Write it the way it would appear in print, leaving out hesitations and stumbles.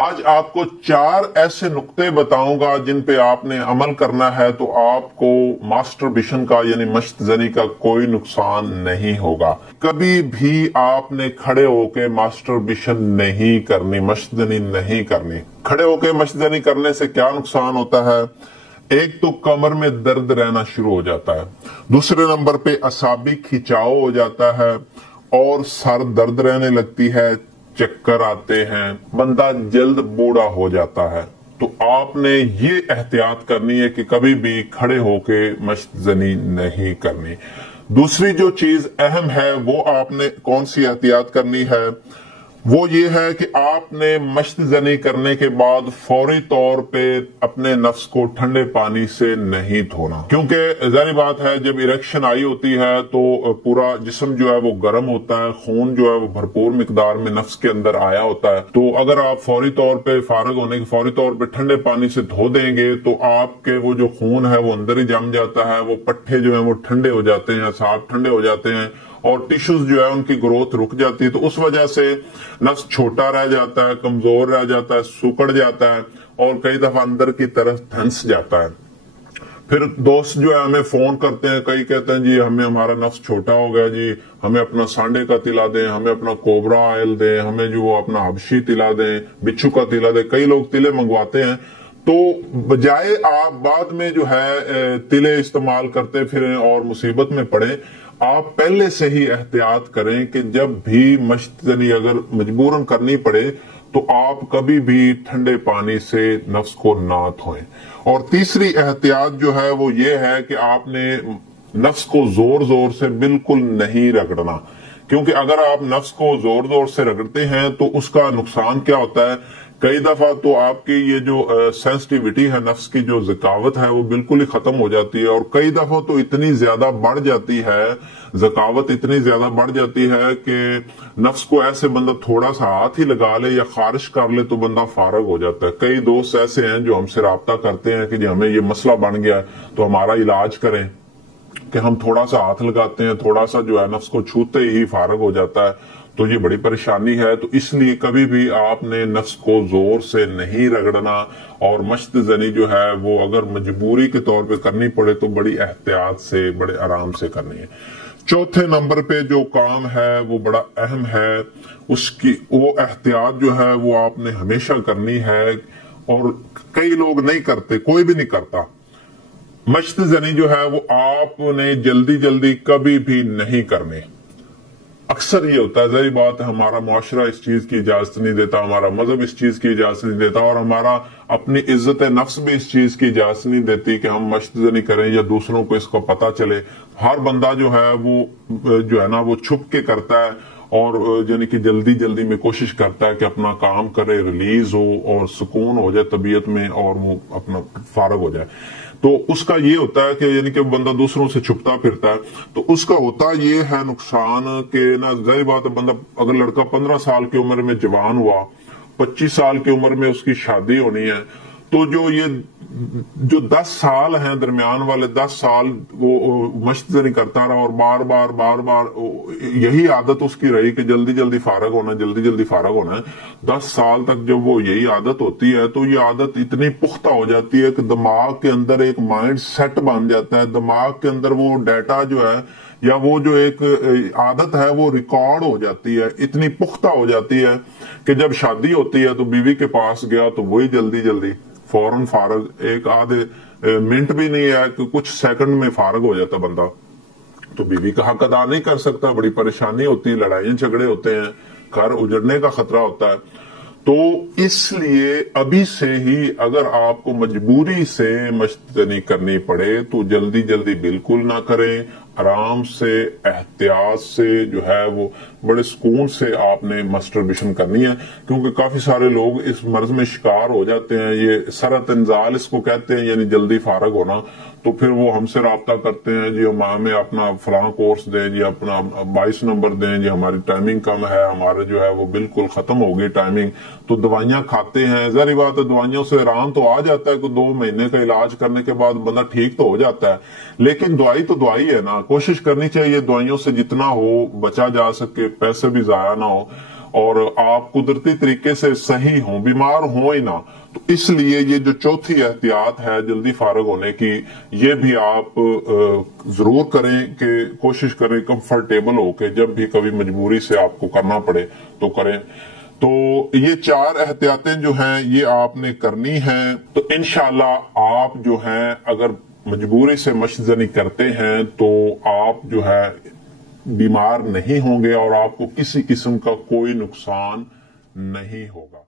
آج آپ کو 4 ایسے نقطے بتاؤں گا جن پہ آپ نے عمل کرنا ہے تو آپ کو ماسٹربیشن کا یعنی مشت زنی کا کوئی نقصان نہیں ہوگا۔ کبھی بھی آپ نے کھڑے ہو کے ماسٹربیشن نہیں کرنی، مشت زنی نہیں کرنی۔ کھڑے ہو کے مشت زنی کرنے سے کیا نقصان ہوتا ہے؟ ایک تو کمر میں درد رہنا شروع ہو جاتا ہے، دوسرے نمبر پہ اعصابی کھچاؤ ہو جاتا ہے اور سر درد رہنے لگتی ہے، چکر آتے ہیں، بندہ جلد بوڑھا ہو جاتا ہے۔ تو آپ نے یہ احتیاط کرنی ہے کہ کبھی بھی کھڑے ہو کے مشت زنی نہیں کرنی۔ دوسری جو چیز اہم ہے وہ آپ نے کون سی احتیاط کرنی ہے، وہ یہ ہے کہ آپ نے مشت زنی کرنے کے بعد فوری طور پہ اپنے نفس کو ٹھنڈے پانی سے نہیں دھونا، کیونکہ ظاہری بات ہے جب اریکشن آئی ہوتی ہے تو پورا جسم جو ہے وہ گرم ہوتا ہے، خون جو ہے وہ بھرپور مقدار میں نفس کے اندر آیا ہوتا ہے۔ تو اگر آپ فوری طور پہ فارغ ہونے کے فوری طور پہ ٹھنڈے پانی سے دھو دیں گے تو آپ کے وہ جو خون ہے وہ اندر ہی جم جاتا ہے، وہ پٹھے جو ہیں وہ ٹھنڈے ہو جاتے ہیں، اعصاب ٹھنڈے ہو جاتے ہیں اور ٹیشوز جو ہے ان کی گروتھ رک جاتی ہے۔ تو اس وجہ سے نفس چھوٹا رہ جاتا ہے، کمزور رہ جاتا ہے، سکڑ جاتا ہے اور کئی دفعہ اندر کی طرف دھنس جاتا ہے۔ پھر دوست جو ہے ہمیں فون کرتے ہیں، کئی کہتے ہیں جی ہمارا نفس چھوٹا ہو گیا، جی ہمیں اپنا سانڈے کا تلا دیں، ہمیں اپنا کوبرا آئل دیں، ہمیں جو اپنا حبشی تلا دیں، بچھو کا تلا دیں۔ کئی لوگ تلے منگواتے ہیں، تو بجائے آپ بعد میں جو ہے تلے استعمال کرتے پھریں اور مصیبت میں پڑیں، آپ پہلے سے ہی احتیاط کریں کہ جب بھی مشت زنی اگر مجبوراً کرنی پڑے تو آپ کبھی بھی ٹھنڈے پانی سے نفس کو نہ دھوئیں۔ اور تیسری احتیاط جو ہے وہ یہ ہے کہ آپ نے نفس کو زور زور سے بالکل نہیں رگڑنا، کیونکہ اگر آپ نفس کو زور زور سے رگڑتے ہیں تو اس کا نقصان کیا ہوتا ہے، کئی دفعہ تو آپ کی یہ جو سینسٹیوٹی ہے، نفس کی جو ذکاوت ہے وہ بالکل ہی ختم ہو جاتی ہے، اور کئی دفعہ تو اتنی زیادہ بڑھ جاتی ہے، ذکاوت اتنی زیادہ بڑھ جاتی ہے کہ نفس کو ایسے بندہ تھوڑا سا ہاتھ ہی لگا لے یا خارش کر لے تو بندہ فارغ ہو جاتا ہے۔ کئی دوست ایسے ہیں جو ہم سے رابطہ کرتے ہیں کہ جی ہمیں یہ مسئلہ بن گیا ہے تو ہمارا علاج کریں، کہ ہم تھوڑا سا ہاتھ لگاتے ہیں، تھوڑا سا جو ہے نفس کو چھوتے ہی فارغ ہو جاتا ہے، تو یہ بڑی پریشانی ہے۔ تو اس لیے کبھی بھی آپ نے نفس کو زور سے نہیں رگڑنا، اور مشت زنی جو ہے وہ اگر مجبوری کے طور پہ کرنی پڑے تو بڑی احتیاط سے، بڑے آرام سے کرنی ہے۔ چوتھے نمبر پہ جو کام ہے وہ بڑا اہم ہے، اس کی وہ احتیاط جو ہے وہ آپ نے ہمیشہ کرنی ہے، اور کئی لوگ نہیں کرتے، کوئی بھی نہیں کرتا۔ مشت زنی جو ہے وہ آپ نے جلدی جلدی کبھی بھی نہیں کرنے۔ اکثر یہ ہوتا ہے، ظاہری بات ہے ہمارا معاشرہ اس چیز کی اجازت نہیں دیتا، ہمارا مذہب اس چیز کی اجازت نہیں دیتا، اور ہمارا اپنی عزت نفس بھی اس چیز کی اجازت نہیں دیتی کہ ہم مشت زنی کریں یا دوسروں کو اس کو پتہ چلے۔ ہر بندہ جو ہے وہ جو ہے نا وہ چھپ کے کرتا ہے، اور یعنی کہ جلدی جلدی میں کوشش کرتا ہے کہ اپنا کام کرے، ریلیز ہو اور سکون ہو جائے طبیعت میں اور وہ اپنا فارغ ہو جائے۔ تو اس کا یہ ہوتا ہے کہ یعنی کہ بندہ دوسروں سے چھپتا پھرتا ہے، تو اس کا ہوتا یہ ہے نقصان کہ نا ظاہر بات ہے بندہ اگر لڑکا 15 سال کی عمر میں جوان ہوا، 25 سال کی عمر میں اس کی شادی ہونی ہے، تو جو 10 سال ہیں درمیان والے 10 سال وہ مشت زنی کرتا رہا، اور بار بار یہی عادت اس کی رہی کہ جلدی جلدی فارغ ہونا، جلدی جلدی فارغ ہونا ہے۔ 10 سال تک جب وہ یہی عادت ہوتی ہے تو یہ عادت اتنی پختہ ہو جاتی ہے کہ دماغ کے اندر ایک مائنڈ سیٹ بن جاتا ہے، دماغ کے اندر وہ ڈیٹا جو ہے یا وہ جو ایک عادت ہے وہ ریکارڈ ہو جاتی ہے، اتنی پختہ ہو جاتی ہے کہ جب شادی ہوتی ہے تو بیوی کے پاس گیا تو وہی جلدی جلدی فوراً فارغ، ایک آدھے منٹ بھی نہیں ہے کہ کچھ سیکنڈ میں فارغ ہو جاتا بندہ، تو بیوی کا حق ادا نہیں کر سکتا، بڑی پریشانی ہوتی ہے، لڑائیاں جھگڑے ہوتے ہیں، گھر اجڑنے کا خطرہ ہوتا ہے۔ تو اس لیے ابھی سے ہی اگر آپ کو مجبوری سے مشت زنی کرنی پڑے تو جلدی جلدی بالکل نہ کریں، آرام سے، احتیاط سے جو ہے وہ بڑے سکون سے آپ نے ماسٹربیشن کرنی ہے، کیونکہ کافی سارے لوگ اس مرض میں شکار ہو جاتے ہیں، یہ سرعت انزال اس کو کہتے ہیں، یعنی جلدی فارغ ہونا۔ تو پھر وہ ہم سے رابطہ کرتے ہیں، جی ہمیں اپنا فلاں کورس دیں، جی اپنا 22 نمبر دیں، جی ہماری ٹائمنگ کم ہے، ہمارے جو ہے وہ بالکل ختم ہو گئی ٹائمنگ، تو دوائیاں کھاتے ہیں۔ ظاہری بات ہے دوائیوں سے آرام تو آ جاتا ہے کہ 2 مہینے کا علاج کرنے کے بعد بندہ ٹھیک تو ہو جاتا ہے، لیکن دوائی تو دوائی ہے نا، کوشش کرنی چاہیے دوائیوں سے جتنا ہو بچا جا سکے، پیسے بھی ضائع نہ ہو۔ اور آپ قدرتی طریقے سے صحیح ہوں، بیمار ہوں ہی نہ، تو اس لیے یہ جو چوتھی احتیاط ہے جلدی فارغ ہونے کی، یہ بھی آپ ضرور کریں کہ کوشش کریں کمفرٹیبل ہو کے جب بھی کبھی مجبوری سے آپ کو کرنا پڑے تو کریں۔ تو یہ 4 احتیاطیں جو ہیں یہ آپ نے کرنی ہیں، تو انشاءاللہ آپ جو ہیں اگر مجبوری سے مشت زنی کرتے ہیں تو آپ جو ہے بیمار نہیں ہوں گے اور آپ کو کسی قسم کا کوئی نقصان نہیں ہوگا۔